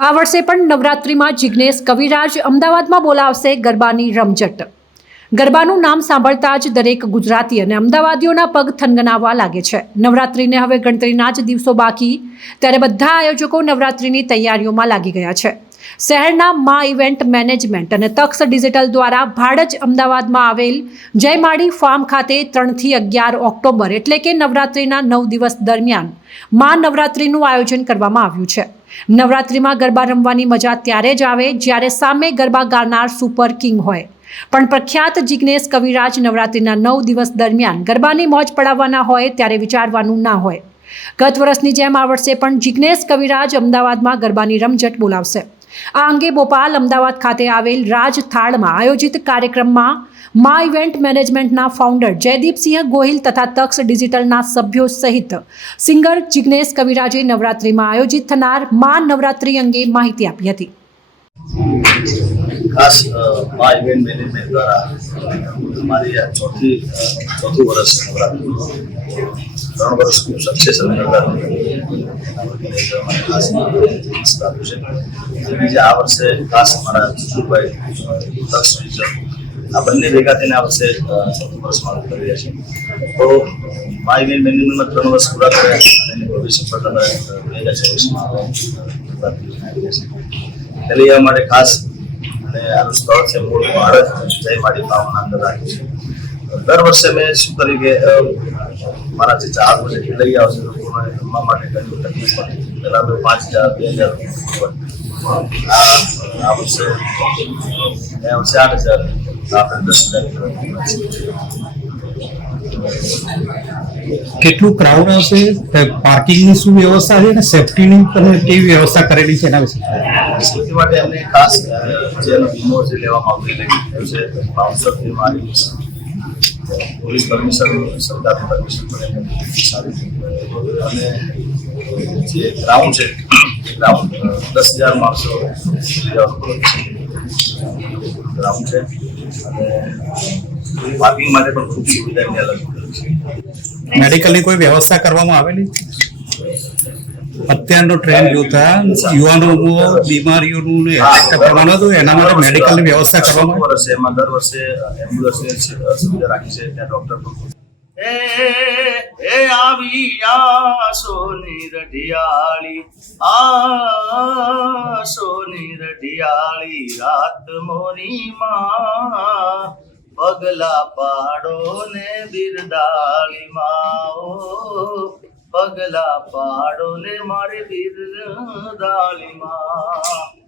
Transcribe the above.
આ વર્ષે પણ નવરાત્રિમાં જિજ્ઞેશ કવિરાજ અમદાવાદમાં બોલાવશે ગરબાની રમઝટ. ગરબાનું નામ સાંભળતા જ દરેક ગુજરાતી અને અમદાવાદીઓના પગ થનગનાવવા લાગે છે. નવરાત્રિને હવે ગણતરીના જ દિવસો બાકી. ત્યારે બધા આયોજકો નવરાત્રિની તૈયારીઓમાં લાગી ગયા છે. શહેરના મા ઇવેન્ટ મેનેજમેન્ટ અને તક્ષ ડિજિટલ દ્વારા ભાડજ અમદાવાદમાં આવેલ જયમાળી ફાર્મ ખાતે ત્રણથી અગિયાર ઓક્ટોબર એટલે કે નવરાત્રિના નવ દિવસ દરમિયાન મા નવરાત્રિનું આયોજન કરવામાં આવ્યું છે. નવરાત્રિમાં ગરબા રમવાની મજા ત્યારે જ આવે જ્યારે સામે ગરબા ગાનાર સુપર કિંગ હોય. પણ પ્રખ્યાત જિજ્ઞેશ કવિરાજ નવરાત્રિના નવ દિવસ દરમિયાન ગરબાની મોજ પડાવવાના હોય ત્યારે વિચારવાનું ના હોય. ગત વર્ષની જેમ આ વર્ષે પણ જિજ્ઞેશ કવિરાજ અમદાવાદમાં ગરબાની રમઝટ બોલાવશે. આ અંગે ભોપાલ અમદાવાદ ખાતે આવેલ રાજથાળમાં આયોજિત કાર્યક્રમમાં મા ઇવેન્ટ મેનેજમેન્ટના ફાઉન્ડર જયદીપસિંહ ગોહિલ તથા તક્ષ ડિજિટલના સભ્યો સહિત સિંગર જિજ્ઞેશ કવિરાજે નવરાત્રિમાં આયોજિત થનાર મા નવરાત્રિ અંગે માહિતી આપી હતી. ખાસ મા ઇવેન્ટ મેનેજમેન્ટ દ્વારા અમારી ચોથી ચોથું વર્ષ નવરાત્રિ ત્રણ વર્ષ ખૂબ સક્સેસ બીજે આ વર્ષે ખાસ અમારા વિજય આ બંને ભેગા થઈને આ વર્ષે અ, વર્ષમાં કરી રહ્યા છે તો માય ઇવેન્ટ મેનેજમેન્ટમાં ત્રણ વર્ષ પૂરા કર્યા અને ભવિષ્ય પર બે હજાર ચોવીસમાં એટલે એ માટે ખાસ અને આનું સ્થળ છે મૂળ ભારત જય માડી ભાવના અંદર રાખ્યું છે. દર વર્ષે મેં શું કર્યું કે મારા જે ચાર છે લઈ આવશે લોકોને રમવા માટે ઘણી તકલીફ પડી? પહેલાં તો પાંચ હજાર બે હજાર આ વર્ષે ગયા વર્ષે આઠ હજાર. આપણે દસ હજાર કેટલું ક્રાઉડ આવશે પાર્કિંગની શું વ્યવસ્થા છે અને સેફટીની તમે કેવી વ્યવસ્થા કરેલી છે એના વિશે? સ્થિતિ માટે અમને ખાસ જેનો વીમો જે લેવામાં આવતો છે બાઉન્સર મારી પોલીસ પરમિશન સરકારની પરમિશન એમને સારી. અને જે ગ્રાઉન્ડ છે ગ્રાઉન્ડ દસ હજાર માણસો ગ્રાઉન્ડ છે. અને પાર્કિંગ માટે પણ ખૂબ સુવિધાની અલગ છે. મેડિકલની કોઈ વ્યવસ્થા કરવામાં આવેલી? અત્યારનો ટ્રેન્ડ જોતા યુવાનોમાં બીમારીઓનું ને એફેક્ટ પ્રમાણ હતું એના માટે મેડિકલની વ્યવસ્થા કરવામાં વર્ષે એમાં દર વર્ષે એમ્બ્યુલન્સ સુવિધા રાખી છે ત્યાં ડોક્ટર પણ એ એ આવી આ સોની રઢિયાળી આ સોની રઢિયાળી રાત મોરી માં પગલા પાડો ને બિરદાળી માં પગલા પાડો ને મારી બિરદાળી માં